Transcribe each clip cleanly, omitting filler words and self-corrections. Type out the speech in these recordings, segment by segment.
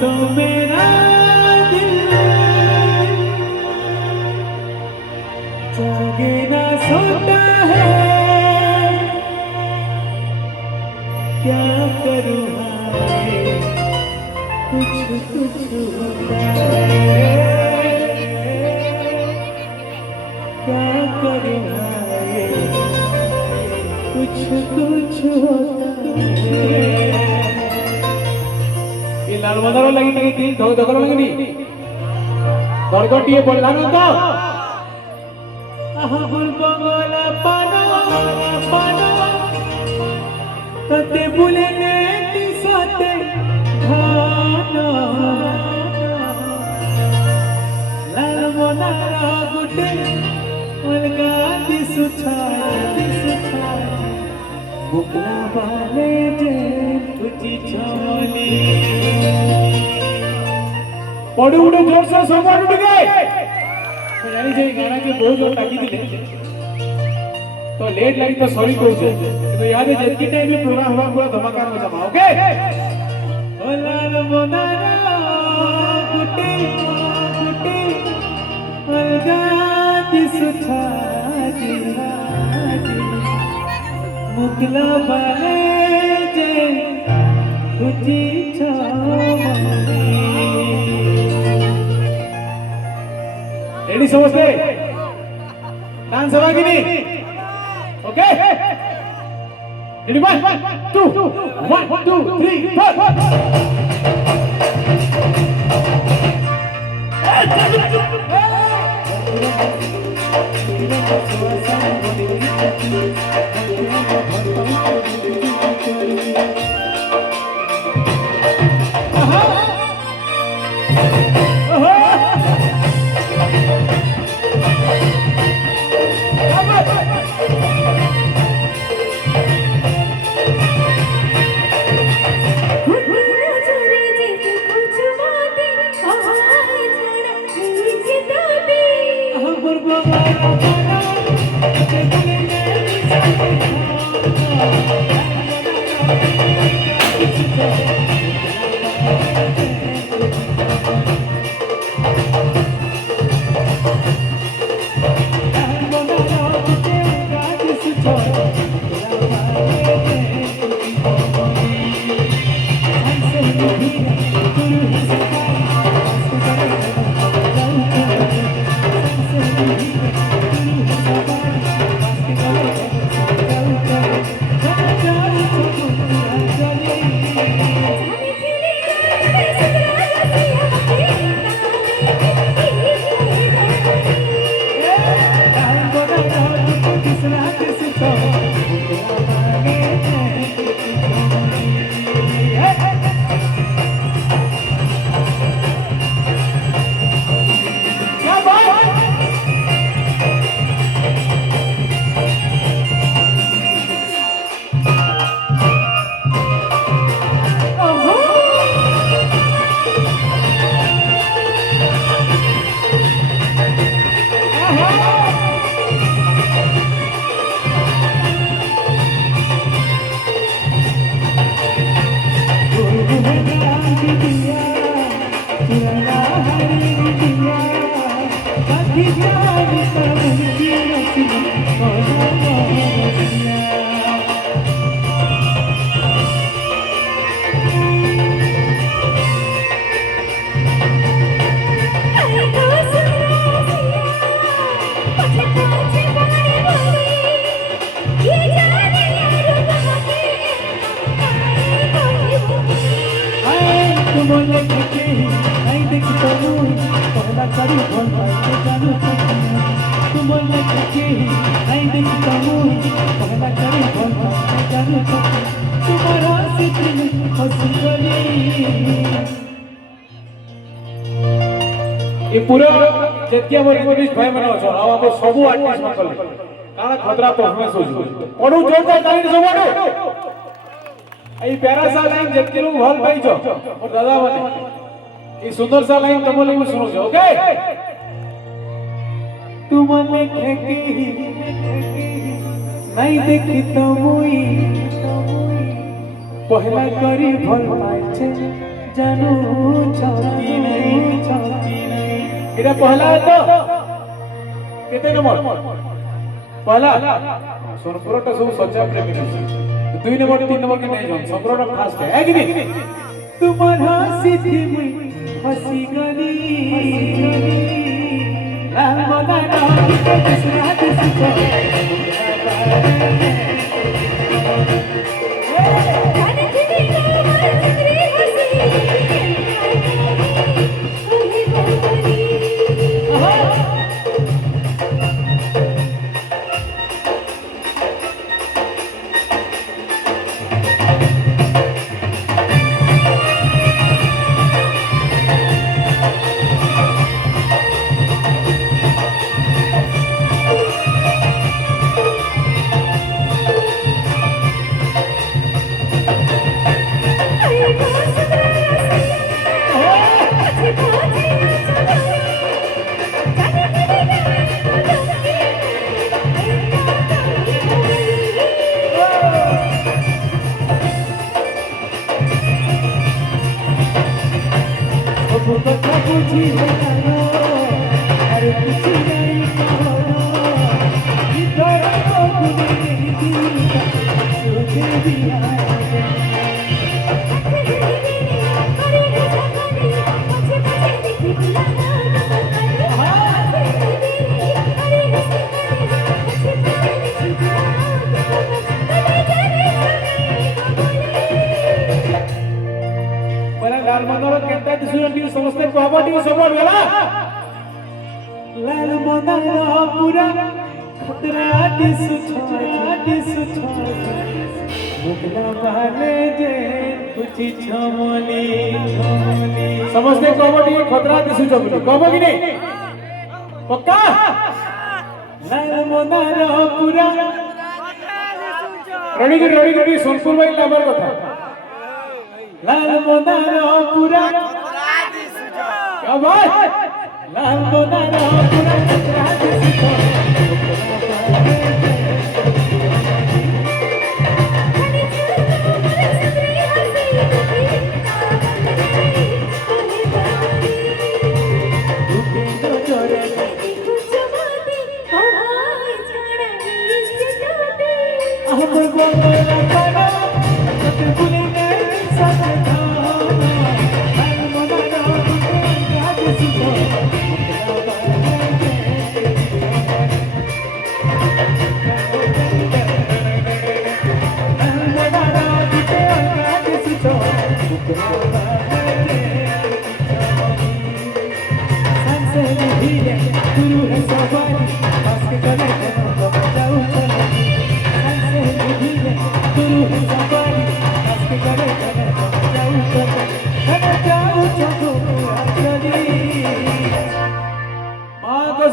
तो मेरा दिल जागे ना सोता है, क्या करूँ कुछ कुछ होता है, क्या करूँ कुछ कुछ होता है। लाल बंदर लगी लगी तीन धो धोकर लगी नहीं दरगटी ये बोल लानो तो आहा बुल बंगला पानो पानो तते बुले ने तिसाते घाना लाल बंदर गुटे उलगा दिसुछा बुकला बाले जे तुझी छाली पड़े उड़े जोर से सोमवार उठ गए तो यानी जे गाना के बहुत जोर ताकी दिले तो लेट लगी तो सॉरी कहू छे तो याद है जतकी टाइम में प्रोग्राम हुआ पूरा धमाकेदार हो जामा ओके ओ लाल मोनारा गुटे गुटे अलगा दिसुछा मुकला बाले जे तुझी छाली रेडी समझते डांस होगा कि नहीं ओके रेडी 1 2 3 करी भल पाइछे जानू तुम लेके केही नहीं देखता मुई पहला करी भल पाइछे जानू तुम्हारा सिद्ध हसी गली ये पूरा जतिया मोर इंग्लिश भाई माने अछन आ हम सब आर्टिस्ट मकल काना खतरा परफॉर्मेंस होजु कोडू जोरदार ताली सबडो ए प्यारा सा लाइन जति लोग भल पाइछो और दादा माने ये सुंदर सा लाइन तुम लोग सुनो जो ओके तुम लेके केही नहीं देखी तो मुई पहला करी भल पाइछे जानू छकी नहीं इरा पहला तो केते नंबर पहला सोनपुरटा सब सच्चा प्रेमी दुई नंबर तीन नंबर के नहीं जान संपूर्ण फास्ट है कि नहीं तुम्हारा सिद्धि मुई हसी गली लाल मदाना दूसरा दूसरा लाल मंदार केंता दिसुंडी समस्त प्रॉपर्टी सपोर्ट गला लाल मंदार पूरा खतरा दिसु मुकला बहाने जे कुछ छमली समस्त प्रॉपर्टी खतरा दिसु चबली कहबो कि नहीं पक्का लाल मंदार पूरा रेडी कर सोनपुर भाई लाबर कथा लाल मंदार पूरा क्या बात लाल मंदार पूरा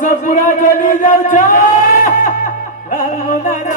सब पूरा चली जाओ लाल मंदार